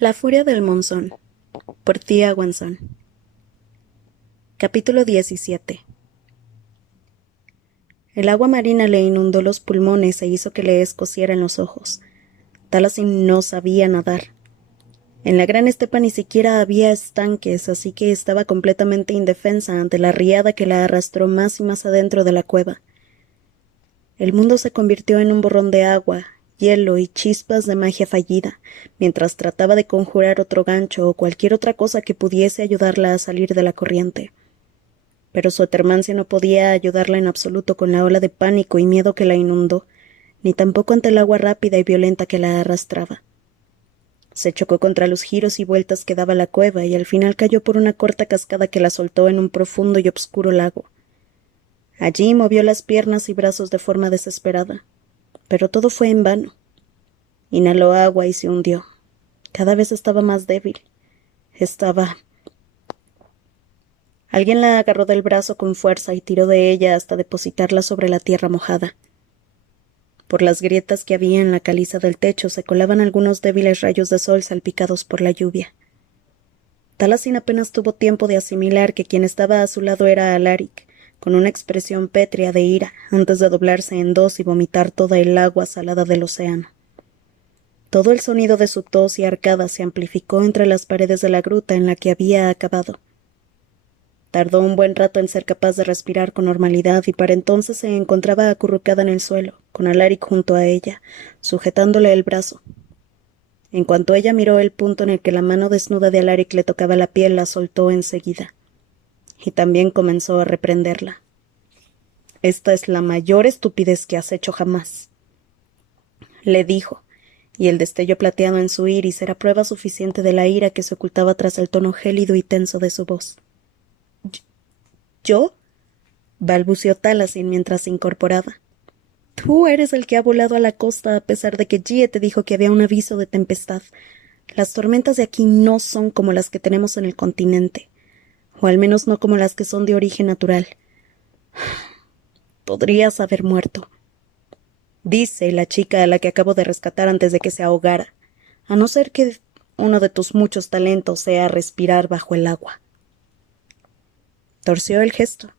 La furia del monzón, por Tia Wanson. Capítulo 17. El agua marina le inundó los pulmones e hizo que le escocieran los ojos. Talasin no sabía nadar. En la gran estepa ni siquiera había estanques, así que estaba completamente indefensa ante la riada que la arrastró más y más adentro de la cueva. El mundo se convirtió en un borrón de agua, hielo y chispas de magia fallida, mientras trataba de conjurar otro gancho o cualquier otra cosa que pudiese ayudarla a salir de la corriente. Pero su etermancia no podía ayudarla en absoluto con la ola de pánico y miedo que la inundó, ni tampoco ante el agua rápida y violenta que la arrastraba. Se chocó contra los giros y vueltas que daba la cueva y al final cayó por una corta cascada que la soltó en un profundo y obscuro lago. Allí movió las piernas y brazos de forma desesperada, pero todo fue en vano. Inhaló agua y se hundió. Cada vez estaba más débil. Alguien la agarró del brazo con fuerza y tiró de ella hasta depositarla sobre la tierra mojada. Por las grietas que había en la caliza del techo se colaban algunos débiles rayos de sol salpicados por la lluvia. Talasin apenas tuvo tiempo de asimilar que quien estaba a su lado era Alaric, con una expresión pétrea de ira, antes de doblarse en dos y vomitar toda el agua salada del océano. Todo el sonido de su tos y arcadas se amplificó entre las paredes de la gruta en la que había acabado. Tardó un buen rato en ser capaz de respirar con normalidad y para entonces se encontraba acurrucada en el suelo, con Alaric junto a ella, sujetándole el brazo. En cuanto ella miró el punto en el que la mano desnuda de Alaric le tocaba la piel, la soltó enseguida. Y también comenzó a reprenderla. «Esta es la mayor estupidez que has hecho jamás», le dijo, y el destello plateado en su iris era prueba suficiente de la ira que se ocultaba tras el tono gélido y tenso de su voz. «¿Yo?» balbuceó Talasin mientras se incorporaba. «Tú eres el que ha volado a la costa a pesar de que Jie te dijo que había un aviso de tempestad. Las tormentas de aquí no son como las que tenemos en el continente, o al menos no como las que son de origen natural. Podrías haber muerto», dice la chica a la que acabo de rescatar antes de que se ahogara, a no ser que uno de tus muchos talentos sea respirar bajo el agua. Torció el gesto.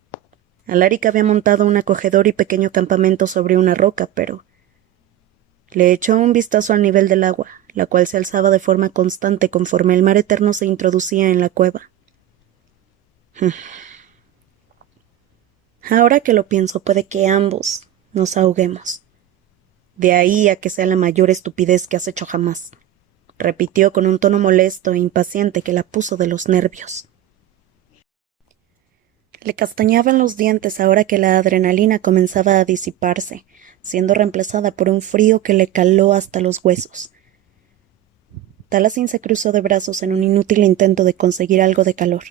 Alaric había montado un acogedor y pequeño campamento sobre una roca, pero le echó un vistazo al nivel del agua, la cual se alzaba de forma constante conforme el mar eterno se introducía en la cueva. Ahora que lo pienso, puede que ambos nos ahoguemos. De ahí a que sea la mayor estupidez que has hecho jamás, repitió con un tono molesto e impaciente que la puso de los nervios. Le castañaban los dientes ahora que la adrenalina comenzaba a disiparse, siendo reemplazada por un frío que le caló hasta los huesos. Talasin se cruzó de brazos en un inútil intento de conseguir algo de calor.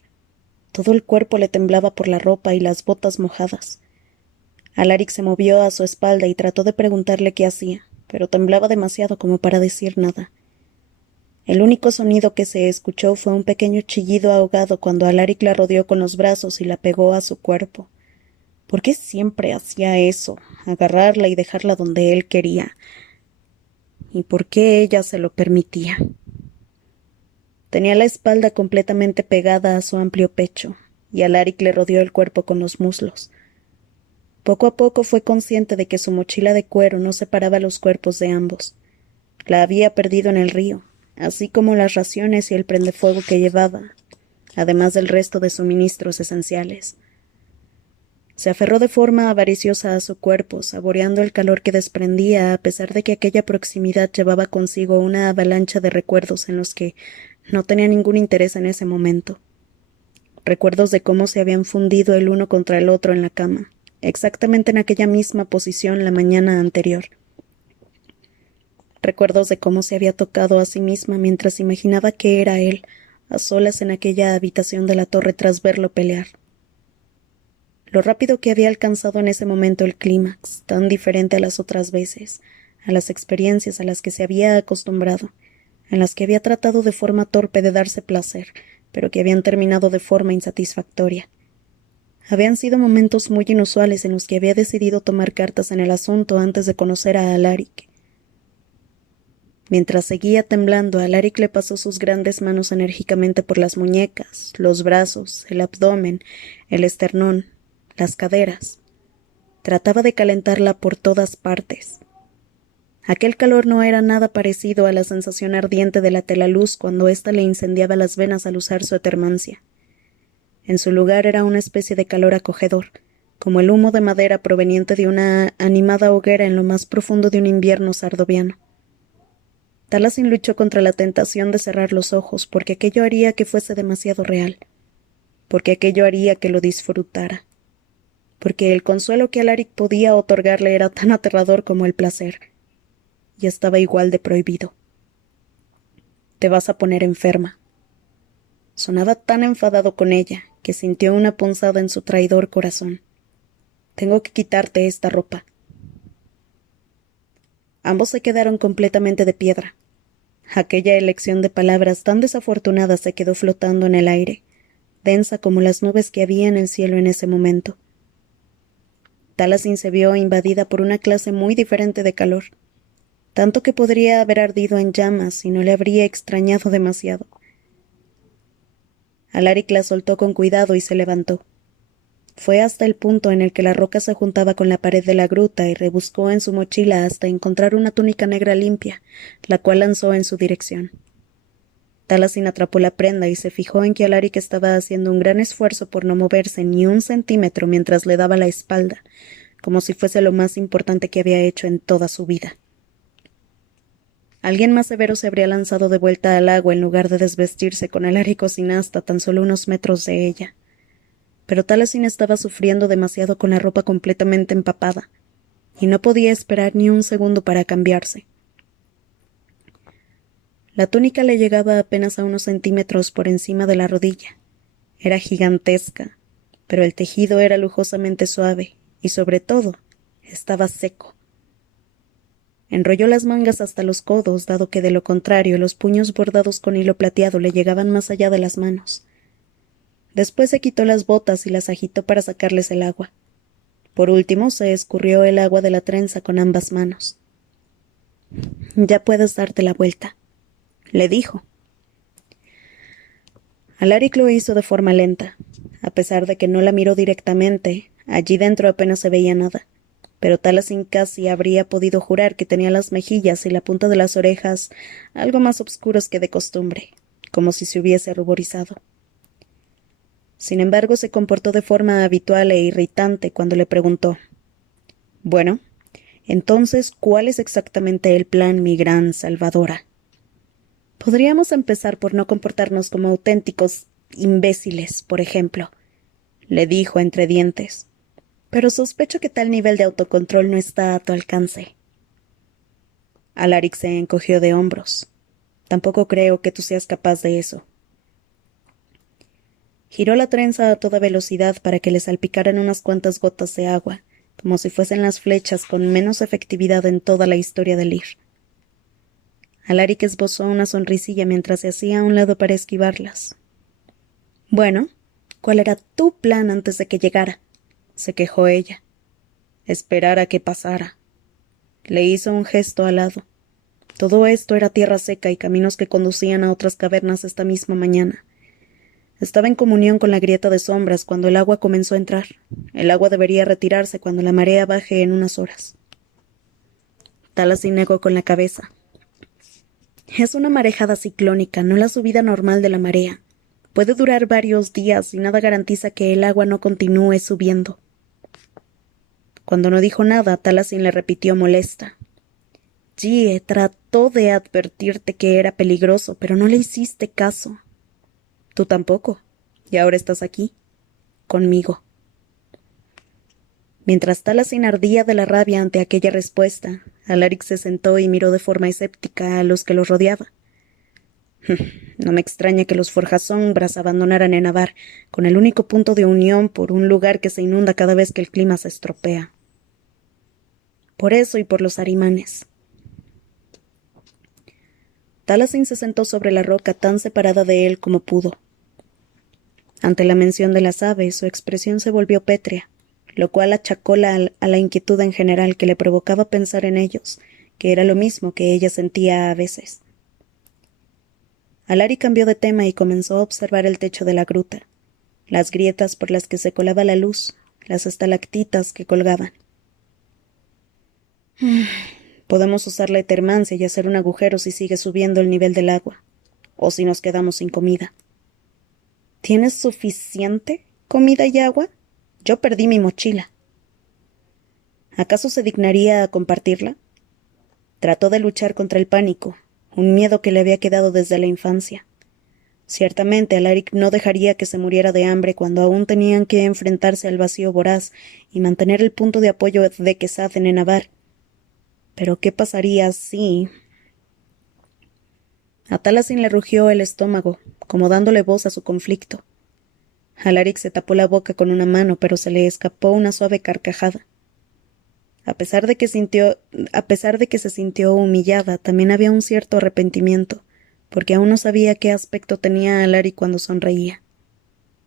Todo el cuerpo le temblaba por la ropa y las botas mojadas. Alaric se movió a su espalda y trató de preguntarle qué hacía, pero temblaba demasiado como para decir nada. El único sonido que se escuchó fue un pequeño chillido ahogado cuando Alaric la rodeó con los brazos y la pegó a su cuerpo. ¿Por qué siempre hacía eso? Agarrarla y dejarla donde él quería. ¿Y por qué ella se lo permitía? Tenía la espalda completamente pegada a su amplio pecho, y Alaric le rodeó el cuerpo con los muslos. Poco a poco fue consciente de que su mochila de cuero no separaba los cuerpos de ambos. La había perdido en el río, así como las raciones y el prendefuego que llevaba, además del resto de suministros esenciales. Se aferró de forma avariciosa a su cuerpo, saboreando el calor que desprendía, a pesar de que aquella proximidad llevaba consigo una avalancha de recuerdos en los que no tenía ningún interés en ese momento. Recuerdos de cómo se habían fundido el uno contra el otro en la cama, exactamente en aquella misma posición la mañana anterior. Recuerdos de cómo se había tocado a sí misma mientras imaginaba que era él, a solas en aquella habitación de la torre tras verlo pelear. Lo rápido que había alcanzado en ese momento el clímax, tan diferente a las otras veces, a las experiencias a las que se había acostumbrado, en las que había tratado de forma torpe de darse placer, pero que habían terminado de forma insatisfactoria. Habían sido momentos muy inusuales en los que había decidido tomar cartas en el asunto antes de conocer a Alaric. Mientras seguía temblando, Alaric le pasó sus grandes manos enérgicamente por las muñecas, los brazos, el abdomen, el esternón, las caderas. Trataba de calentarla por todas partes. Aquel calor no era nada parecido a la sensación ardiente de la telaluz cuando ésta le incendiaba las venas al usar su etermancia. En su lugar era una especie de calor acogedor, como el humo de madera proveniente de una animada hoguera en lo más profundo de un invierno sardoviano. Taliesin luchó contra la tentación de cerrar los ojos, porque aquello haría que fuese demasiado real, porque aquello haría que lo disfrutara, porque el consuelo que Alaric podía otorgarle era tan aterrador como el placer, y estaba igual de prohibido. «Te vas a poner enferma». Sonaba tan enfadado con ella, que sintió una punzada en su traidor corazón. «Tengo que quitarte esta ropa». Ambos se quedaron completamente de piedra. Aquella elección de palabras tan desafortunada se quedó flotando en el aire, densa como las nubes que había en el cielo en ese momento. Taliesin se vio invadida por una clase muy diferente de calor, tanto que podría haber ardido en llamas y no le habría extrañado demasiado. Alaric la soltó con cuidado y se levantó. Fue hasta el punto en el que la roca se juntaba con la pared de la gruta y rebuscó en su mochila hasta encontrar una túnica negra limpia, la cual lanzó en su dirección. Taliesin atrapó la prenda y se fijó en que Alaric estaba haciendo un gran esfuerzo por no moverse ni un centímetro mientras le daba la espalda, como si fuese lo más importante que había hecho en toda su vida. Alguien más severo se habría lanzado de vuelta al agua en lugar de desvestirse con Alaric sin asta tan solo unos metros de ella. Pero Taliesin estaba sufriendo demasiado con la ropa completamente empapada, y no podía esperar ni un segundo para cambiarse. La túnica le llegaba apenas a unos centímetros por encima de la rodilla. Era gigantesca, pero el tejido era lujosamente suave, y sobre todo, estaba seco. Enrolló las mangas hasta los codos, dado que de lo contrario los puños bordados con hilo plateado le llegaban más allá de las manos. Después se quitó las botas y las agitó para sacarles el agua. Por último, se escurrió el agua de la trenza con ambas manos. «Ya puedes darte la vuelta», le dijo. Alaric lo hizo de forma lenta. A pesar de que no la miró directamente, allí dentro apenas se veía nada, pero Taliesin casi habría podido jurar que tenía las mejillas y la punta de las orejas algo más oscuros que de costumbre, como si se hubiese ruborizado. Sin embargo, se comportó de forma habitual e irritante cuando le preguntó: «Bueno, entonces, ¿cuál es exactamente el plan, mi gran salvadora?» «Podríamos empezar por no comportarnos como auténticos imbéciles, por ejemplo», le dijo entre dientes. «Pero sospecho que tal nivel de autocontrol no está a tu alcance». Alaric se encogió de hombros. «Tampoco creo que tú seas capaz de eso». Giró la trenza a toda velocidad para que le salpicaran unas cuantas gotas de agua, como si fuesen las flechas con menos efectividad en toda la historia de Lir. Alaric esbozó una sonrisilla mientras se hacía a un lado para esquivarlas. «Bueno, ¿cuál era tu plan antes de que llegara?», se quejó ella. «Esperar a que pasara». Le hizo un gesto al lado. Todo esto era tierra seca y caminos que conducían a otras cavernas esta misma mañana. Estaba en comunión con la grieta de sombras cuando el agua comenzó a entrar. El agua debería retirarse cuando la marea baje en unas horas. Taliesin negó con la cabeza. «Es una marejada ciclónica, no la subida normal de la marea. Puede durar varios días y nada garantiza que el agua no continúe subiendo». Cuando no dijo nada, Taliesin le repitió molesta: «Jie trató de advertirte que era peligroso, pero no le hiciste caso. Tú tampoco, y ahora estás aquí, conmigo». Mientras Taliesin ardía de la rabia ante aquella respuesta, Alaric se sentó y miró de forma escéptica a los que los rodeaba. «No me extraña que los forjasombras abandonaran Enabar, con el único punto de unión por un lugar que se inunda cada vez que el clima se estropea. Por eso y por los arimanes». Taliesin se sentó sobre la roca tan separada de él como pudo. Ante la mención de las aves, su expresión se volvió pétrea, lo cual achacó a la inquietud en general que le provocaba pensar en ellos, que era lo mismo que ella sentía a veces. Alaric cambió de tema y comenzó a observar el techo de la gruta, las grietas por las que se colaba la luz, las estalactitas que colgaban. Podemos usar la etermancia y hacer un agujero si sigue subiendo el nivel del agua, o si nos quedamos sin comida. ¿Tienes suficiente comida y agua? Yo perdí mi mochila. ¿Acaso se dignaría a compartirla? Trató de luchar contra el pánico, un miedo que le había quedado desde la infancia. Ciertamente Alaric no dejaría que se muriera de hambre cuando aún tenían que enfrentarse al vacío voraz y mantener el punto de apoyo de Quesad en Enabar. Pero ¿qué pasaría si...? A Taliesin le rugió el estómago, como dándole voz a su conflicto. Alaric se tapó la boca con una mano, pero se le escapó una suave carcajada. A pesar de que se sintió humillada, también había un cierto arrepentimiento, porque aún no sabía qué aspecto tenía Alaric cuando sonreía.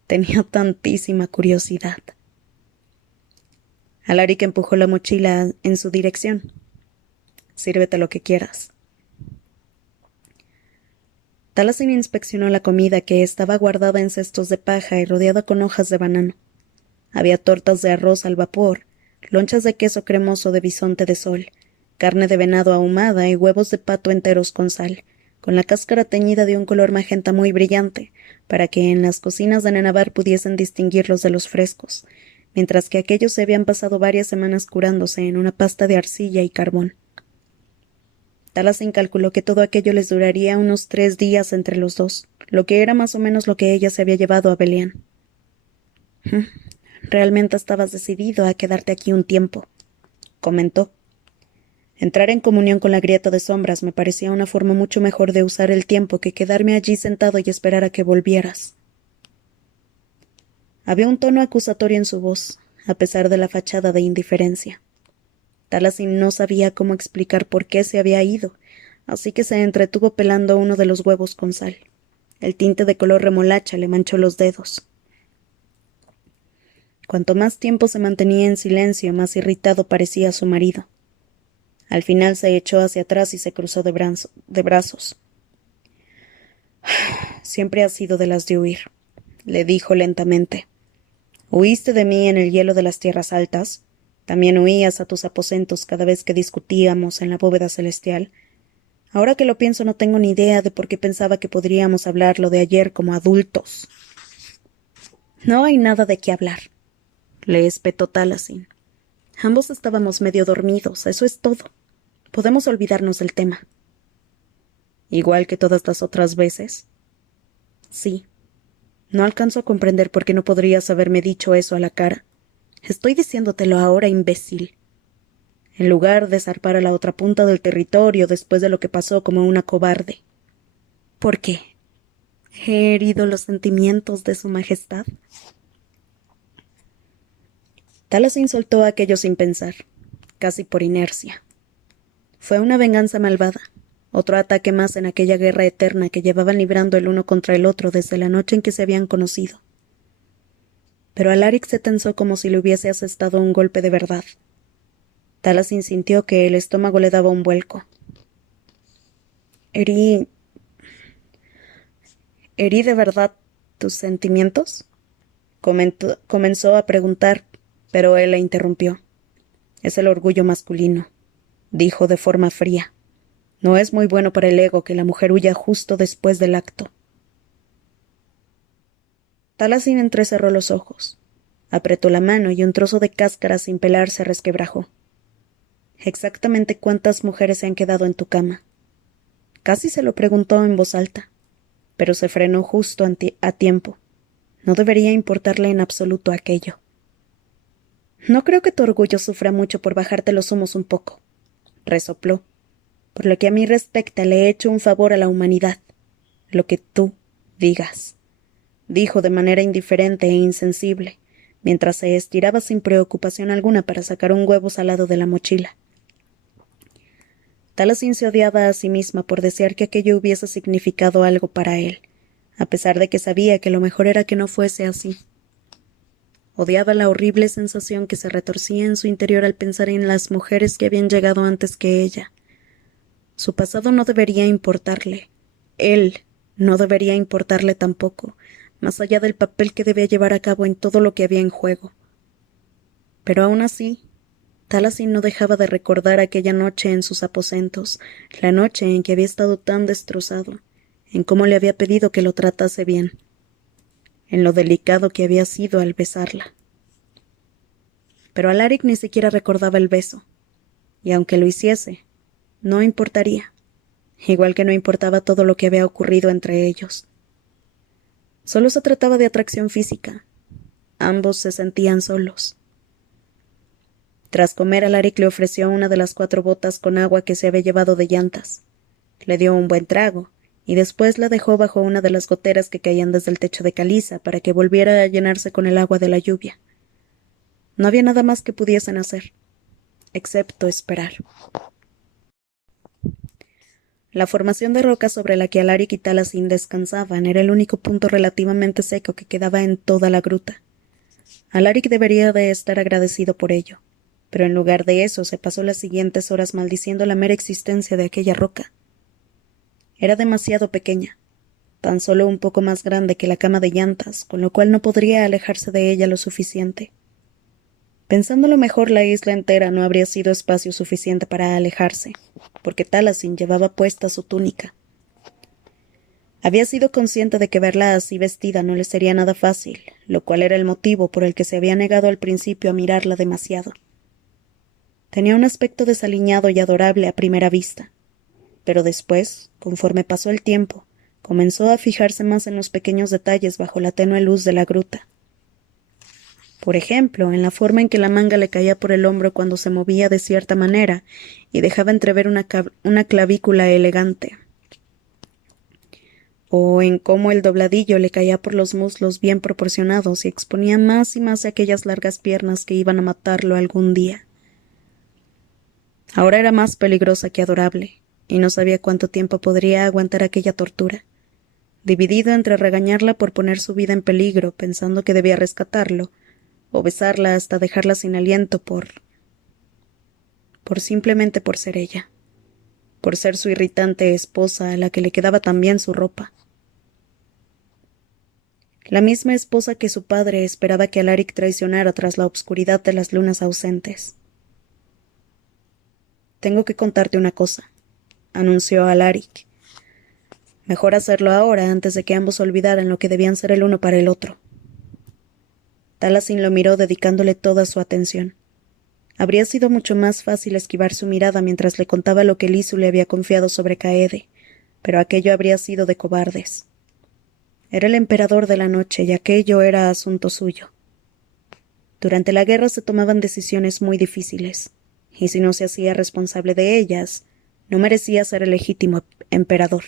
Tenía tantísima curiosidad. Alaric empujó la mochila en su dirección. Sírvete lo que quieras. Taliesin inspeccionó la comida, que estaba guardada en cestos de paja y rodeada con hojas de banano. Había tortas de arroz al vapor, lonchas de queso cremoso de bisonte de sol, carne de venado ahumada y huevos de pato enteros con sal, con la cáscara teñida de un color magenta muy brillante, para que en las cocinas de Nenabar pudiesen distinguirlos de los frescos, mientras que aquellos se habían pasado varias semanas curándose en una pasta de arcilla y carbón. Taliesin calculó que todo aquello les duraría unos 3 días entre los dos, lo que era más o menos lo que ella se había llevado a Belian. Realmente estabas decidido a quedarte aquí un tiempo, comentó. Entrar en comunión con la grieta de sombras me parecía una forma mucho mejor de usar el tiempo que quedarme allí sentado y esperar a que volvieras. Había un tono acusatorio en su voz, a pesar de la fachada de indiferencia. Taliesin no sabía cómo explicar por qué se había ido, así que se entretuvo pelando uno de los huevos con sal. El tinte de color remolacha le manchó los dedos. Cuanto más tiempo se mantenía en silencio, más irritado parecía su marido. Al final se echó hacia atrás y se cruzó de brazos. Siempre has sido de las de huir, le dijo lentamente. Huiste de mí en el hielo de las tierras altas. También huías a tus aposentos cada vez que discutíamos en la bóveda celestial. Ahora que lo pienso, no tengo ni idea de por qué pensaba que podríamos hablar lo de ayer como adultos. No hay nada de qué hablar, le espetó Taliesin. Ambos estábamos medio dormidos, eso es todo. Podemos olvidarnos del tema. ¿Igual que todas las otras veces? Sí. No alcanzo a comprender por qué no podrías haberme dicho eso a la cara. Estoy diciéndotelo ahora, imbécil. En lugar de zarpar a la otra punta del territorio después de lo que pasó como una cobarde. ¿Por qué? ¿He herido los sentimientos de su majestad? Taliesin soltó aquello sin pensar, casi por inercia. Fue una venganza malvada, otro ataque más en aquella guerra eterna que llevaban librando el uno contra el otro desde la noche en que se habían conocido. Pero Alaric se tensó como si le hubiese asestado un golpe de verdad. Taliesin sintió que el estómago le daba un vuelco. ¿Herí de verdad tus sentimientos? Comenzó a preguntar, pero él la interrumpió. Es el orgullo masculino, dijo de forma fría. No es muy bueno para el ego que la mujer huya justo después del acto. Taliesin entrecerró los ojos. Apretó la mano y un trozo de cáscara sin pelar se resquebrajó. ¿Exactamente cuántas mujeres se han quedado en tu cama? Casi se lo preguntó en voz alta, pero se frenó justo a tiempo. No debería importarle en absoluto aquello. No creo que tu orgullo sufra mucho por bajarte los humos un poco, resopló. Por lo que a mí respecta, le he hecho un favor a la humanidad. Lo que tú digas, dijo de manera indiferente e insensible, mientras se estiraba sin preocupación alguna para sacar un huevo salado de la mochila. Taliesin se odiaba a sí misma por desear que aquello hubiese significado algo para él, a pesar de que sabía que lo mejor era que no fuese así. Odiaba la horrible sensación que se retorcía en su interior al pensar en las mujeres que habían llegado antes que ella, Su pasado no debería importarle. Él no debería importarle tampoco, más allá del papel que debía llevar a cabo en todo lo que había en juego. Pero aún así, Taliesin no dejaba de recordar aquella noche en sus aposentos, la noche en que había estado tan destrozado, en cómo le había pedido que lo tratase bien, en lo delicado que había sido al besarla. Pero Alaric ni siquiera recordaba el beso, y aunque lo hiciese, no importaría, igual que no importaba todo lo que había ocurrido entre ellos. Solo se trataba de atracción física. Ambos se sentían solos. Tras comer, Alaric le ofreció una de las 4 botas con agua que se había llevado de llantas. Le dio un buen trago, y después la dejó bajo una de las goteras que caían desde el techo de caliza para que volviera a llenarse con el agua de la lluvia. No había nada más que pudiesen hacer, excepto esperar. La formación de roca sobre la que Alaric y Taliesin descansaban era el único punto relativamente seco que quedaba en toda la gruta. Alaric debería de estar agradecido por ello, pero en lugar de eso se pasó las siguientes horas maldiciendo la mera existencia de aquella roca. Era demasiado pequeña, tan solo un poco más grande que la cama de llantas, con lo cual no podría alejarse de ella lo suficiente. Pensándolo mejor, la isla entera no habría sido espacio suficiente para alejarse, porque Taliesin llevaba puesta su túnica. Había sido consciente de que verla así vestida no le sería nada fácil, lo cual era el motivo por el que se había negado al principio a mirarla demasiado. Tenía un aspecto desaliñado y adorable a primera vista, pero después, conforme pasó el tiempo, comenzó a fijarse más en los pequeños detalles bajo la tenue luz de la gruta. Por ejemplo, en la forma en que la manga le caía por el hombro cuando se movía de cierta manera y dejaba entrever una clavícula elegante, o en cómo el dobladillo le caía por los muslos bien proporcionados y exponía más y más aquellas largas piernas que iban a matarlo algún día. Ahora era más peligrosa que adorable, y no sabía cuánto tiempo podría aguantar aquella tortura, dividido entre regañarla por poner su vida en peligro pensando que debía rescatarlo, o besarla hasta dejarla sin aliento simplemente por ser ella, por ser su irritante esposa a la que le quedaba tan bien su ropa. La misma esposa que su padre esperaba que Alaric traicionara tras la obscuridad de las lunas ausentes. «Tengo que contarte una cosa», anunció Alaric. «Mejor hacerlo ahora antes de que ambos olvidaran lo que debían ser el uno para el otro». Taliesin lo miró dedicándole toda su atención. Habría sido mucho más fácil esquivar su mirada mientras le contaba lo que Lisu le había confiado sobre Kaede, pero aquello habría sido de cobardes. Era el emperador de la noche y aquello era asunto suyo. Durante la guerra se tomaban decisiones muy difíciles, y si no se hacía responsable de ellas, no merecía ser el legítimo emperador.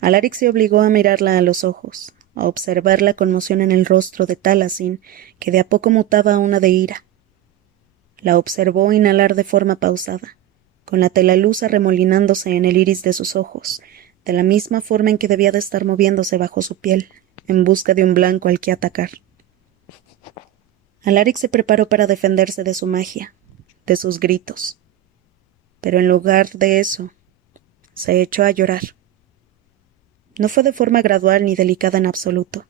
Alaric se obligó a mirarla a los ojos, a observar la conmoción en el rostro de Taliesin, que de a poco mutaba a una de ira. La observó inhalar de forma pausada, con la telaluz arremolinándose en el iris de sus ojos, de la misma forma en que debía de estar moviéndose bajo su piel, en busca de un blanco al que atacar. Alaric se preparó para defenderse de su magia, de sus gritos. Pero en lugar de eso, se echó a llorar. No fue de forma gradual ni delicada en absoluto.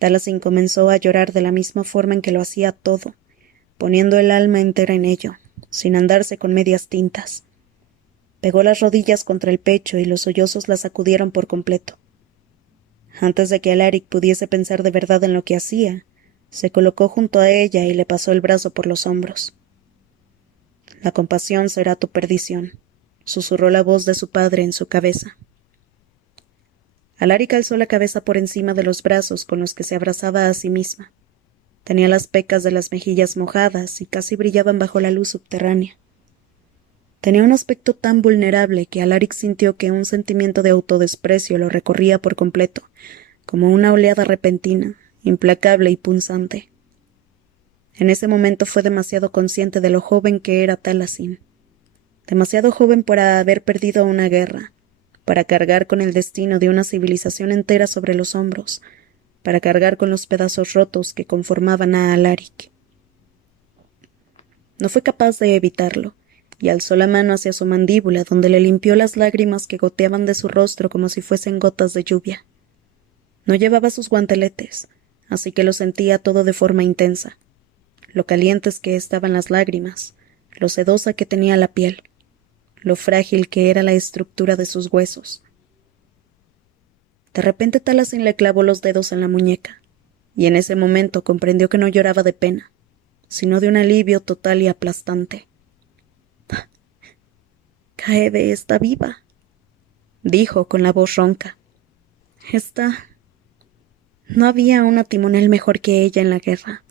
Taliesin comenzó a llorar de la misma forma en que lo hacía todo, poniendo el alma entera en ello, sin andarse con medias tintas. Pegó las rodillas contra el pecho y los sollozos la sacudieron por completo. Antes de que Alaric pudiese pensar de verdad en lo que hacía, se colocó junto a ella y le pasó el brazo por los hombros. «La compasión será tu perdición», susurró la voz de su padre en su cabeza. Alaric alzó la cabeza por encima de los brazos con los que se abrazaba a sí misma. Tenía las pecas de las mejillas mojadas y casi brillaban bajo la luz subterránea. Tenía un aspecto tan vulnerable que Alaric sintió que un sentimiento de autodesprecio lo recorría por completo, como una oleada repentina, implacable y punzante. En ese momento fue demasiado consciente de lo joven que era Taliesin, demasiado joven para haber perdido una guerra, para cargar con el destino de una civilización entera sobre los hombros, para cargar con los pedazos rotos que conformaban a Alaric. No fue capaz de evitarlo, y alzó la mano hacia su mandíbula, donde le limpió las lágrimas que goteaban de su rostro como si fuesen gotas de lluvia. No llevaba sus guanteletes, así que lo sentía todo de forma intensa. Lo calientes que estaban las lágrimas, lo sedosa que tenía la piel, lo frágil que era la estructura de sus huesos. De repente Talasin le clavó los dedos en la muñeca, y en ese momento comprendió que no lloraba de pena, sino de un alivio total y aplastante. «Kaede está viva», dijo con la voz ronca. No había una timonel mejor que ella en la guerra.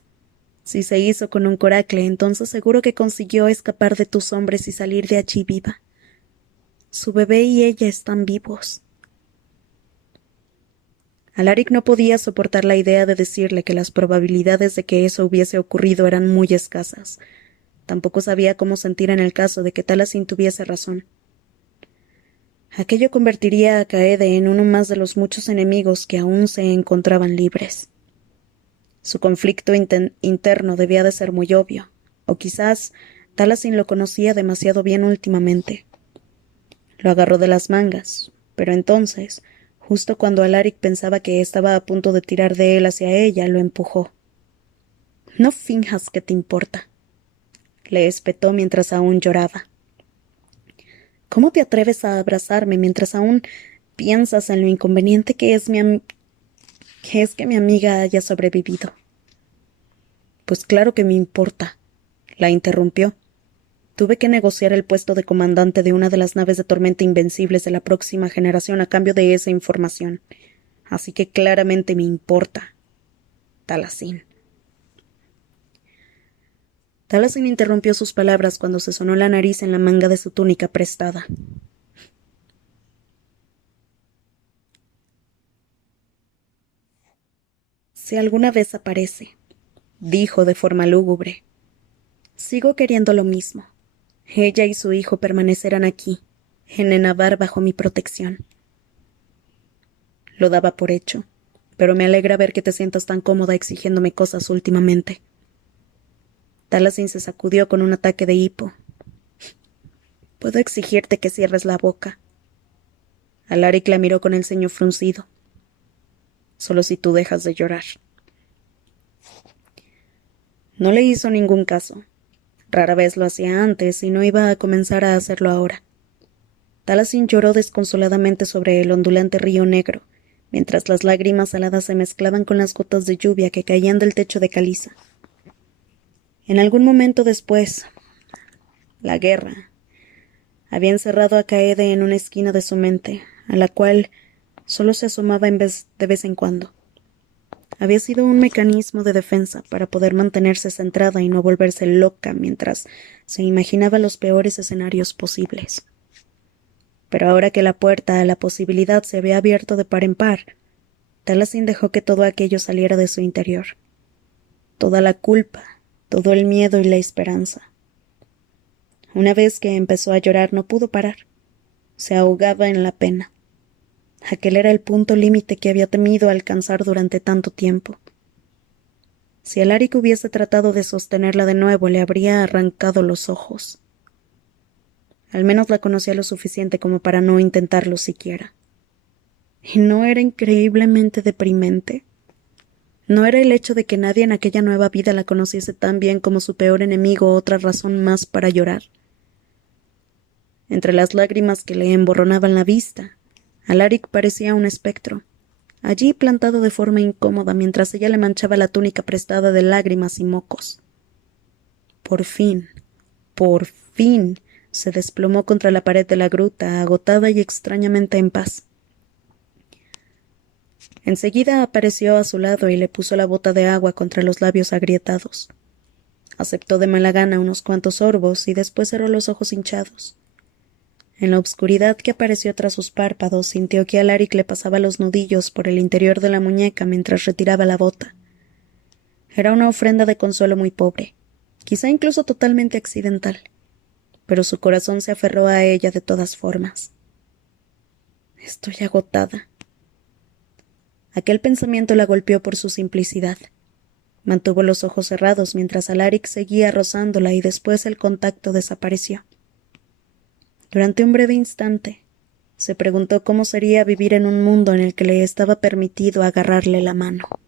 Si se hizo con un coracle, entonces seguro que consiguió escapar de tus hombres y salir de allí viva. Su bebé y ella están vivos. Alaric no podía soportar la idea de decirle que las probabilidades de que eso hubiese ocurrido eran muy escasas. Tampoco sabía cómo sentir en el caso de que Talasin tuviese razón. Aquello convertiría a Kaede en uno más de los muchos enemigos que aún se encontraban libres. Su conflicto interno debía de ser muy obvio, o quizás Talasin lo conocía demasiado bien últimamente. Lo agarró de las mangas, pero entonces, justo cuando Alaric pensaba que estaba a punto de tirar de él hacia ella, lo empujó. «No finjas que te importa», le espetó mientras aún lloraba. «¿Cómo te atreves a abrazarme mientras aún piensas en lo inconveniente que es que mi amiga haya sobrevivido?» «Pues claro que me importa», la interrumpió. «Tuve que negociar el puesto de comandante de una de las naves de tormenta invencibles de la próxima generación a cambio de esa información. Así que claramente me importa. Talasin». Talasin interrumpió sus palabras cuando se sonó la nariz en la manga de su túnica prestada. «Si alguna vez aparece», dijo de forma lúgubre, «sigo queriendo lo mismo. Ella y su hijo permanecerán aquí, en Enabar bajo mi protección». Lo daba por hecho, pero me alegra ver que te sientas tan cómoda exigiéndome cosas últimamente. Talasin se sacudió con un ataque de hipo. «Puedo exigirte que cierres la boca». Alaric la miró con el ceño fruncido. «Solo si tú dejas de llorar». No le hizo ningún caso. Rara vez lo hacía antes y no iba a comenzar a hacerlo ahora. Talasin lloró desconsoladamente sobre el ondulante río negro, mientras las lágrimas saladas se mezclaban con las gotas de lluvia que caían del techo de caliza. En algún momento después, la guerra había encerrado a Kaede en una esquina de su mente, a la cual solo se asomaba de vez en cuando. Había sido un mecanismo de defensa para poder mantenerse centrada y no volverse loca mientras se imaginaba los peores escenarios posibles. Pero ahora que la puerta a la posibilidad se había abierto de par en par, Talasin dejó que todo aquello saliera de su interior. Toda la culpa, todo el miedo y la esperanza. Una vez que empezó a llorar no pudo parar. Se ahogaba en la pena. Aquel era el punto límite que había temido alcanzar durante tanto tiempo. Si Alaric hubiese tratado de sostenerla de nuevo, le habría arrancado los ojos. Al menos la conocía lo suficiente como para no intentarlo siquiera. ¿Y no era increíblemente deprimente? ¿No era el hecho de que nadie en aquella nueva vida la conociese tan bien como su peor enemigo otra razón más para llorar? Entre las lágrimas que le emborronaban la vista, Alaric parecía un espectro, allí plantado de forma incómoda mientras ella le manchaba la túnica prestada de lágrimas y mocos. Por fin, se desplomó contra la pared de la gruta, agotada y extrañamente en paz. Enseguida apareció a su lado y le puso la bota de agua contra los labios agrietados. Aceptó de mala gana unos cuantos sorbos y después cerró los ojos hinchados. En la obscuridad que apareció tras sus párpados, sintió que Alaric le pasaba los nudillos por el interior de la muñeca mientras retiraba la bota. Era una ofrenda de consuelo muy pobre, quizá incluso totalmente accidental, pero su corazón se aferró a ella de todas formas. «Estoy agotada». Aquel pensamiento la golpeó por su simplicidad. Mantuvo los ojos cerrados mientras Alaric seguía rozándola y después el contacto desapareció. Durante un breve instante, se preguntó cómo sería vivir en un mundo en el que le estaba permitido agarrarle la mano.